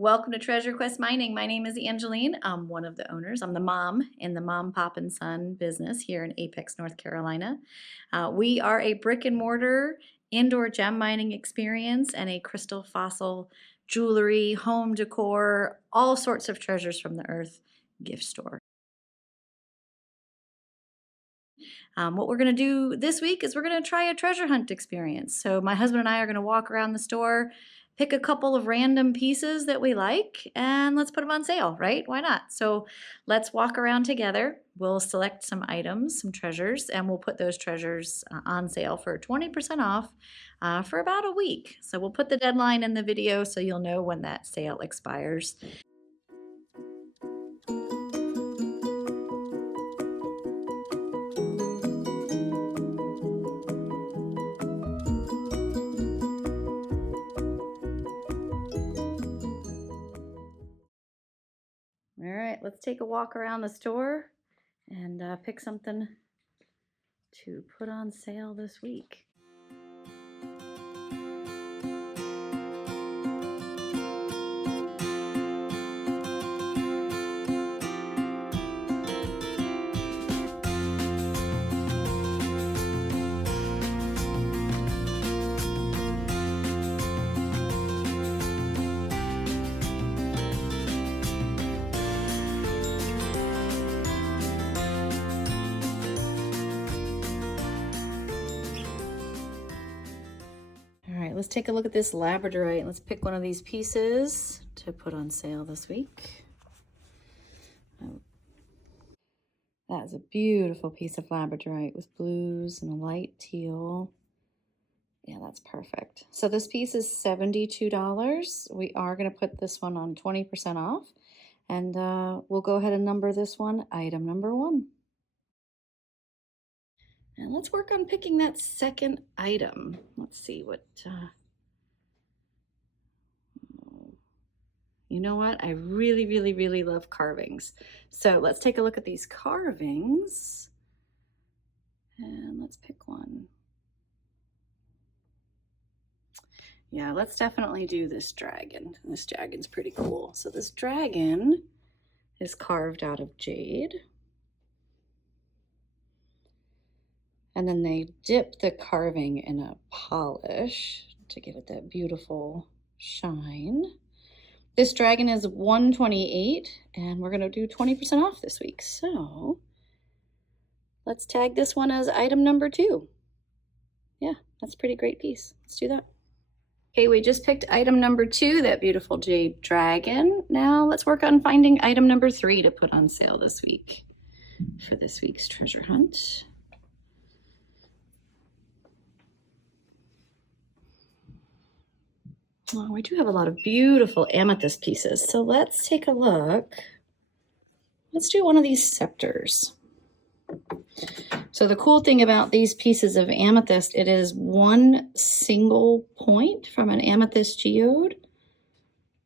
Welcome to Treasure Quest Mining. My name is Angeline. I'm one of the owners. I'm the mom in the Mom, Pop, and Son business here in Apex, North Carolina. We are a brick and mortar indoor gem mining experience and a crystal fossil jewelry, home decor, all sorts of treasures from the earth gift store. What we're going to do this week is we're going to try a treasure hunt experience. So my husband and I are going to walk around the store, pick a couple of random pieces that we like, and let's put them on sale, right? Why not? So let's walk around together. We'll select some items, some treasures, and we'll put those treasures on sale for 20% off for about a week. So we'll put the deadline in the video so you'll know when that sale expires. All right, let's take a walk around the store and pick something to put on sale this week. All right, let's take a look at this labradorite. Let's pick one of these pieces to put on sale this week. That is a beautiful piece of labradorite with blues and a light teal. Yeah, that's perfect. So this piece is $72. We are going to put this one on 20% off, and we'll go ahead and number this one item number 1. And let's work on picking that second item. Let's see what, you know what? I really, really, really love carvings. So let's take a look at these carvings and let's pick one. Yeah, let's definitely do this dragon. This dragon's pretty cool. So this dragon is carved out of jade. And then they dip the carving in a polish to give it that beautiful shine. This dragon is $128, and we're going to do 20% off this week. So let's tag this one as item number 2. Yeah, that's a pretty great piece. Let's do that. Okay, we just picked item number 2, that beautiful jade dragon. Now let's work on finding item number 3 to put on sale this week for this week's treasure hunt. Oh, we do have a lot of beautiful amethyst pieces. So let's take a look. Let's do one of these scepters. So the cool thing about these pieces of amethyst, it is one single point from an amethyst geode.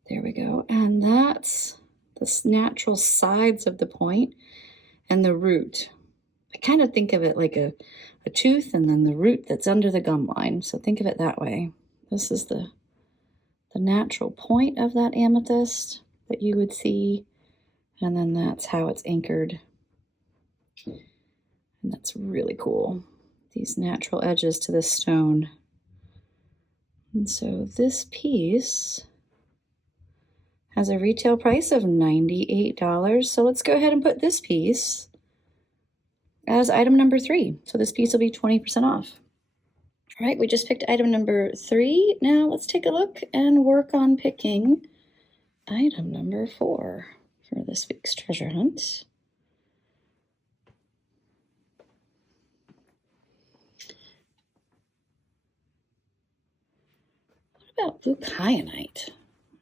There we go. And that's the natural sides of the point and the root. I kind of think of it like a tooth and then the root that's under the gum line. So think of it that way. This is the natural point of that amethyst that you would see, and then that's how it's anchored. And that's really cool, these natural edges to this stone. And so this piece has a retail price of $98. So let's go ahead and put this piece as item number 3. So this piece will be 20% off. All right, we just picked item number 3. Now let's take a look and work on picking item number 4 for this week's treasure hunt. What about blue kyanite?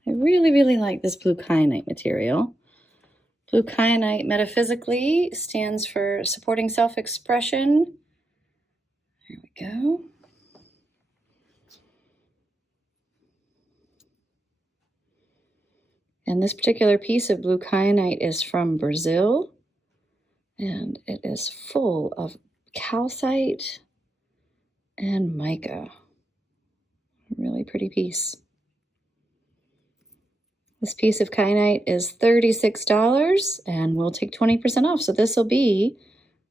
I really, really like this blue kyanite material. Blue kyanite metaphysically stands for supporting self-expression. There we go. And this particular piece of blue kyanite is from Brazil, and it is full of calcite and mica. Really pretty piece. This piece of kyanite is $36 and we'll take 20% off. So this will be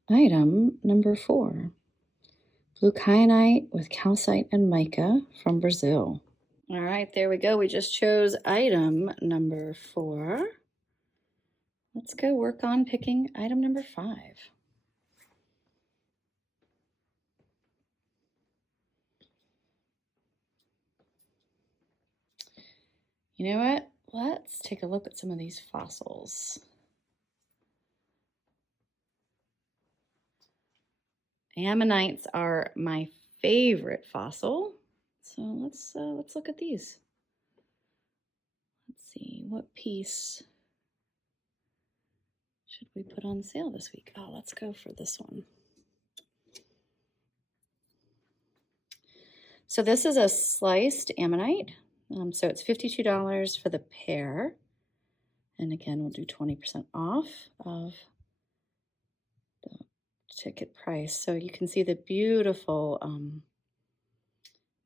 item number 4. Blue kyanite with calcite and mica from Brazil. All right, there we go. We just chose item number 4. Let's go work on picking item number 5. You know what? Let's take a look at some of these fossils. Ammonites are my favorite fossil. So let's look at these. Let's see, what piece should we put on sale this week? Oh, let's go for this one. So this is a sliced ammonite. So it's $52 for the pair. And again, we'll do 20% off of the ticket price. So you can see the beautiful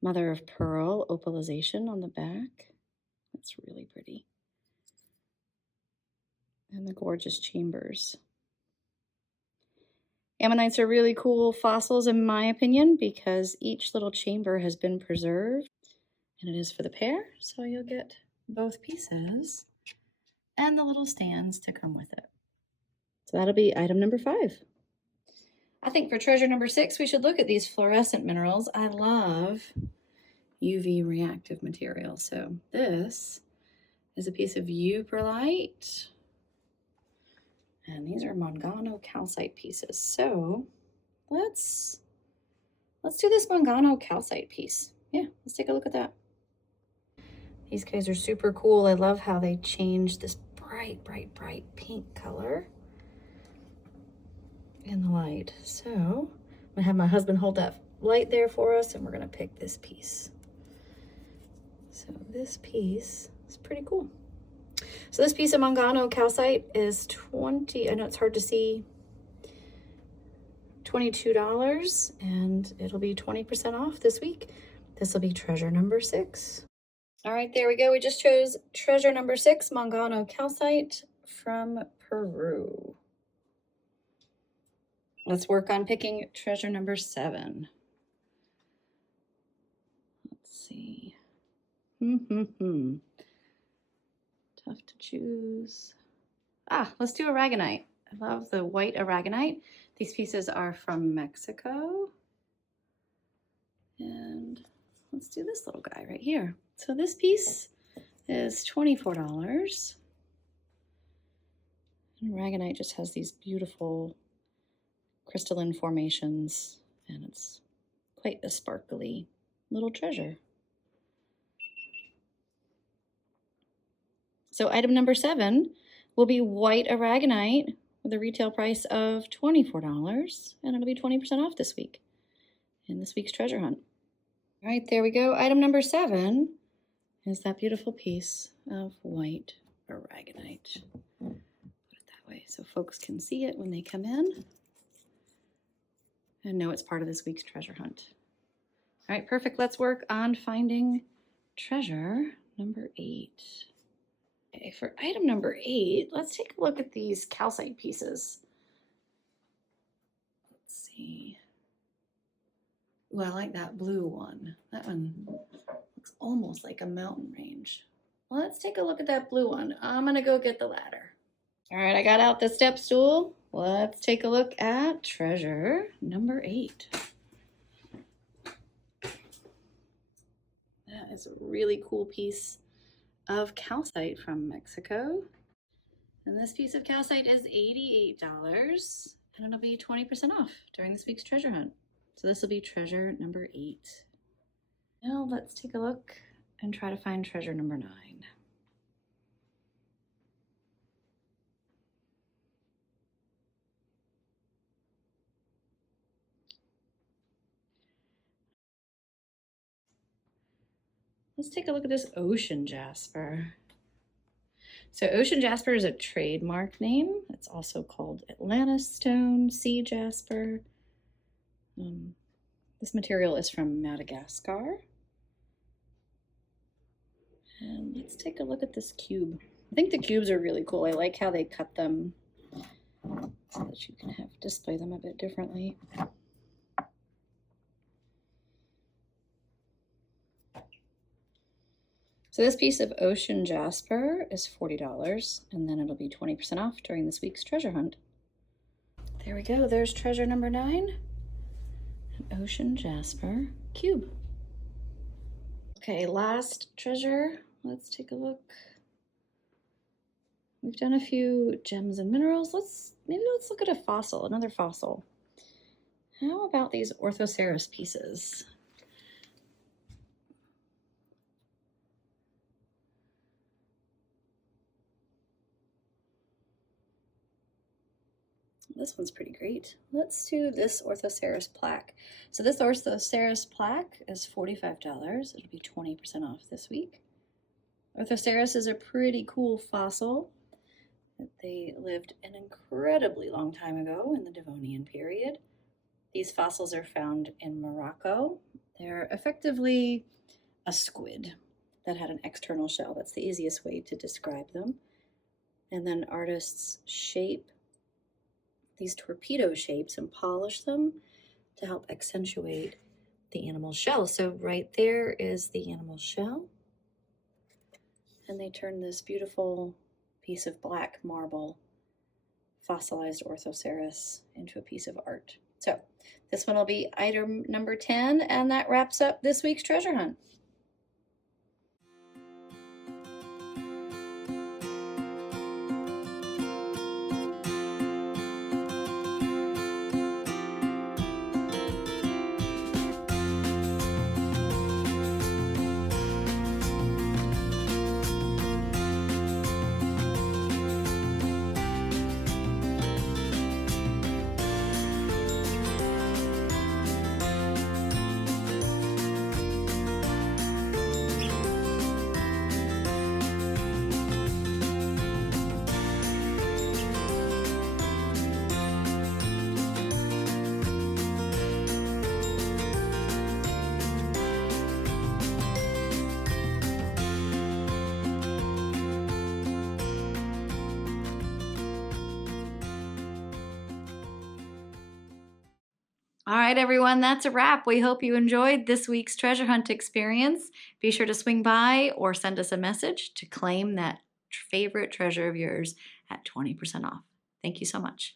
mother of pearl opalization on the back. That's really pretty. And the gorgeous chambers. Ammonites are really cool fossils in my opinion because each little chamber has been preserved, and it is for the pair, so you'll get both pieces and the little stands to come with it. So that'll be item number 5. I think for treasure number 6, we should look at these fluorescent minerals. I love UV reactive material. So this is a piece of euperlite. And these are Mangano calcite pieces. So let's do this Mangano calcite piece. Yeah, let's take a look at that. These guys are super cool. I love how they change this bright, bright, bright pink color in the light. So I'm gonna have my husband hold that light there for us, and we're gonna pick this piece. So this piece is pretty cool. So this piece of Mangano calcite is I know it's hard to see, $22, and it'll be 20% off this week. This will be treasure number 6. All right, there we go. We just chose treasure number 6, Mangano calcite from Peru. Let's work on picking treasure number 7. Let's see. Tough to choose. Let's do aragonite. I love the white aragonite. These pieces are from Mexico. And let's do this little guy right here. So this piece is $24. And aragonite just has these beautiful crystalline formations, and it's quite a sparkly little treasure. So item number 7 will be white aragonite with a retail price of $24, and it'll be 20% off this week in this week's treasure hunt. All right, there we go. Item number 7 is that beautiful piece of white aragonite. Put it that way so folks can see it when they come in and know it's part of this week's treasure hunt. All right, perfect. Let's work on finding treasure number 8. Okay, for item number 8, let's take a look at these calcite pieces. Let's see. Ooh, I like that blue one. That one looks almost like a mountain range. Let's take a look at that blue one. I'm gonna go get the ladder. All right, I got out the step stool. Let's take a look at treasure number 8. That is a really cool piece of calcite from Mexico. And this piece of calcite is $88, and it'll be 20% off during this week's treasure hunt. So this will be treasure number 8. Now let's take a look and try to find treasure number 9. Let's take a look at this ocean jasper. So ocean jasper is a trademark name. It's also called Atlantis stone, sea jasper. This material is from Madagascar. And let's take a look at this cube. I think the cubes are really cool. I like how they cut them so that you can display them a bit differently. So this piece of ocean jasper is $40, and then it'll be 20% off during this week's treasure hunt. There we go, there's treasure number 9, an ocean jasper cube. Okay, last treasure, let's take a look. We've done a few gems and minerals. Maybe let's look at a fossil, another fossil. How about these Orthoceras pieces? This one's pretty great. Let's do this Orthoceras plaque. So this Orthoceras plaque is $45. It'll be 20% off this week. Orthoceras is a pretty cool fossil. They lived an incredibly long time ago in the Devonian period. These fossils are found in Morocco. They're effectively a squid that had an external shell. That's the easiest way to describe them. And then artists shape these torpedo shapes and polish them to help accentuate the animal's shell. So right there is the animal shell. And they turn this beautiful piece of black marble, fossilized Orthoceras, into a piece of art. So this one will be item number 10, and that wraps up this week's treasure hunt. All right, everyone, that's a wrap. We hope you enjoyed this week's treasure hunt experience. Be sure to swing by or send us a message to claim that favorite treasure of yours at 20% off. Thank you so much.